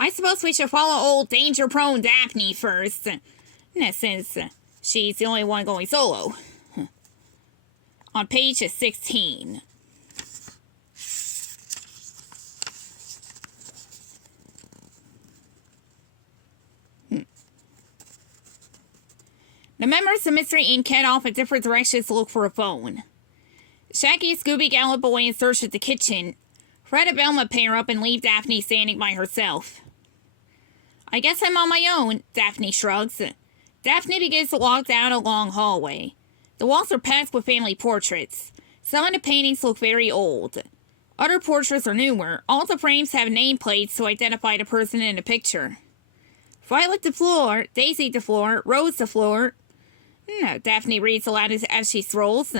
I suppose we should follow old danger-prone Daphne first, since she's the only one going solo. On page 16. The members of Mystery Inc. head off in different directions to look for a phone. Shaggy and Scooby gallop away in search of the kitchen. Fred and Velma pair up and leave Daphne standing by herself. I guess I'm on my own, Daphne shrugs. Daphne begins to walk down a long hallway. The walls are packed with family portraits. Some of the paintings look very old. Other portraits are newer. All the frames have nameplates to identify the person in the picture. Violet de Fleur, Daisy de Fleur, Rose de Fleur. No, Daphne reads aloud as she strolls.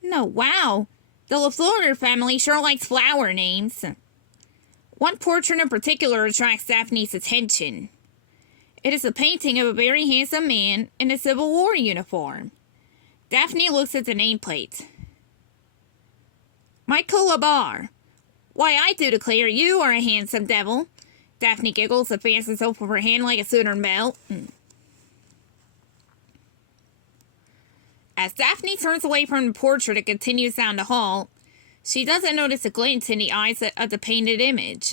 No, wow. The LaFleur family sure likes flower names. One portrait in particular attracts Daphne's attention. It is a painting of a very handsome man in a Civil War uniform. Daphne looks at the nameplate. Michael Labar. Why, I do declare you are a handsome devil. Daphne giggles and fans herself with her hand like a southern belle. As Daphne turns away from the portrait and continues down the hall, she doesn't notice a glint in the eyes of the painted image.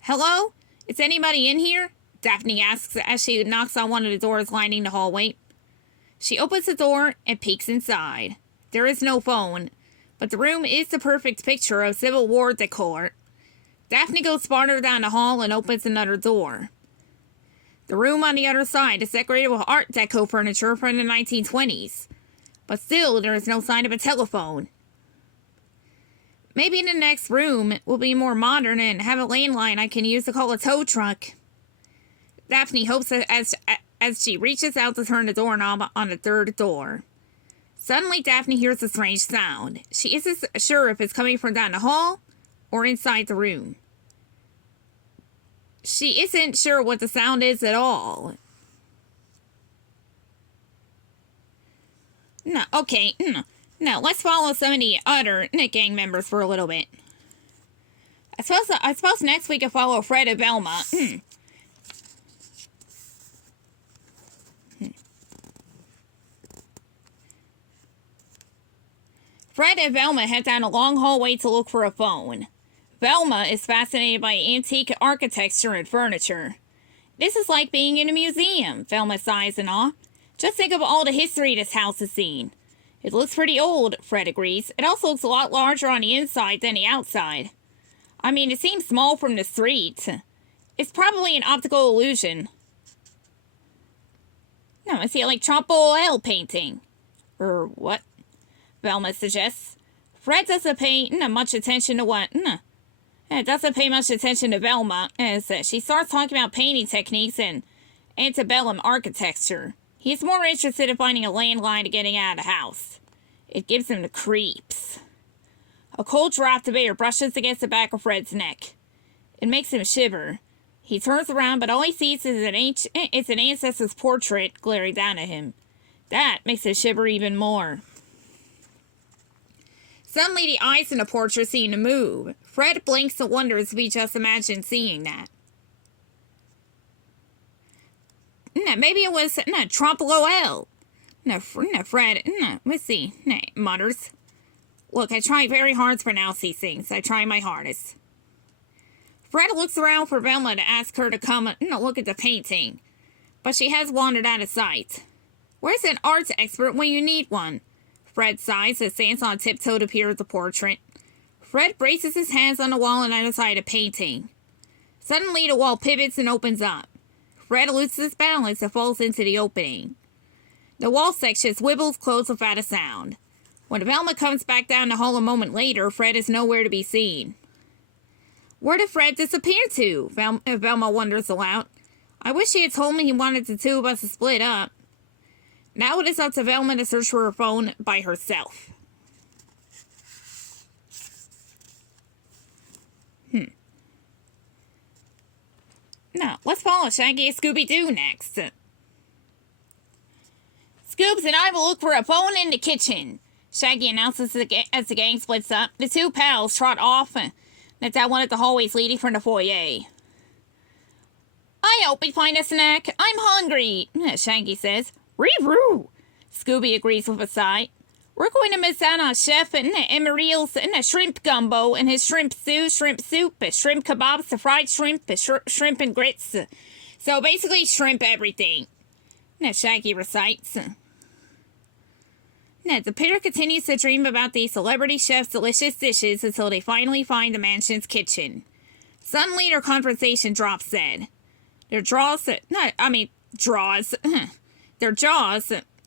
Hello? Is anybody in here? Daphne asks as she knocks on one of the doors lining the hallway. She opens the door and peeks inside. There is no phone, but the room is the perfect picture of Civil War decor. Daphne goes farther down the hall and opens another door. The room on the other side is decorated with Art Deco furniture from the 1920s, but still there is no sign of a telephone. Maybe in the next room it will be more modern and have a landline I can use to call a tow truck. Daphne hopes as she reaches out to turn the doorknob on the third door. Suddenly Daphne hears a strange sound. She isn't sure if it's coming from down the hall or inside the room. She isn't sure what the sound is at all. No, okay, no, let's follow some of the other gang members for a little bit. I suppose next we can follow Fred and Velma. Fred and Velma head down a long hallway to look for a phone. Velma is fascinated by antique architecture and furniture. This is like being in a museum, Velma sighs in awe. Just think of all the history this house has seen. It looks pretty old, Fred agrees. It also looks a lot larger on the inside than the outside. I mean, it seems small from the street. It's probably an optical illusion. No, I see it like Trompe l'oeil painting. What? Velma suggests. Fred doesn't pay much attention to what? Doesn't pay much attention to Velma as she starts talking about painting techniques and antebellum architecture. He's more interested in finding a landline to getting out of the house. It gives him the creeps. A cold draft of air brushes against the back of Fred's neck. It makes him shiver. He turns around, but all he sees is an ancestor's portrait glaring down at him. That makes him shiver even more. Suddenly, the eyes in the portrait seem to move. Fred blinks and wonders if he just imagined seeing that. Maybe it was Trompe l'oeil. Fred. Let's see. Mutters. Look, I try very hard to pronounce these things. I try my hardest. Fred looks around for Velma to ask her to come look at the painting, but she has wandered out of sight. Where's an arts expert when you need one? Fred sighs and stands on tiptoe to peer at the portrait. Fred braces his hands on the wall on the other side of the painting. Suddenly, the wall pivots and opens up. Fred loses his balance and falls into the opening. The wall section swivels closed without a sound. When Velma comes back down the hall a moment later, Fred is nowhere to be seen. Where did Fred disappear to? Velma wonders aloud. I wish he had told me he wanted the two of us to split up. Now it is up to Velma to search for her phone by herself. Now, let's follow Shaggy and Scooby-Doo next. Scoobs and I will look for a phone in the kitchen, Shaggy announces as the gang splits up. The two pals trot off Down one of the hallways leading from the foyer. I hope we find a snack. I'm hungry, Shaggy says. Ree-roo, Scooby agrees with a sigh. We're going to miss out on Chef and Emeril's and shrimp gumbo and his shrimp stew, shrimp soup, shrimp kebabs, the fried shrimp, shrimp and grits. So basically shrimp everything. Shaggy recites. The pair continues to dream about the celebrity chef's delicious dishes until they finally find the mansion's kitchen. Suddenly their conversation drops dead. Their jaws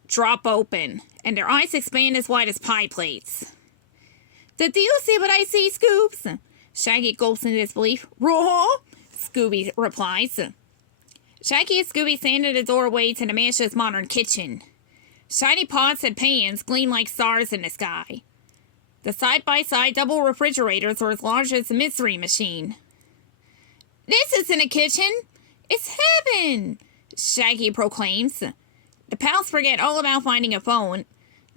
drop open, and their eyes expand as wide as pie plates. Do you see what I see, Scoobs? Shaggy gulps in disbelief. Raw? Scooby replies. Shaggy and Scooby stand in the doorway to the mansion's modern kitchen. Shiny pots and pans gleam like stars in the sky. The side-by-side double refrigerators are as large as a mystery machine. This isn't a kitchen. It's heaven, Shaggy proclaims. The pals forget all about finding a phone.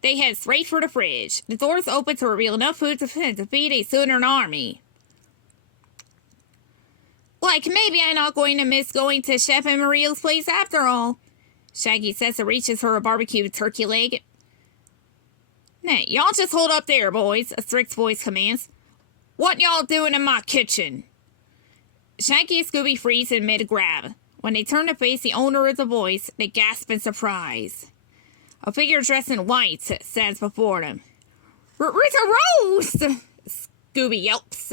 They head straight for the fridge. The doors open to reveal enough food to feed a Southern army. Like, maybe I'm not going to miss going to Chef and Maria's place after all, Shaggy says and reaches for a barbecued turkey leg. Nay, y'all just hold up there, boys, a strict voice commands. What y'all doing in my kitchen? Shaggy and Scooby freeze in mid-grab. When they turn to face the owner of the voice, they gasp in surprise. A figure dressed in white stands before them. It's a roast! Scooby yelps.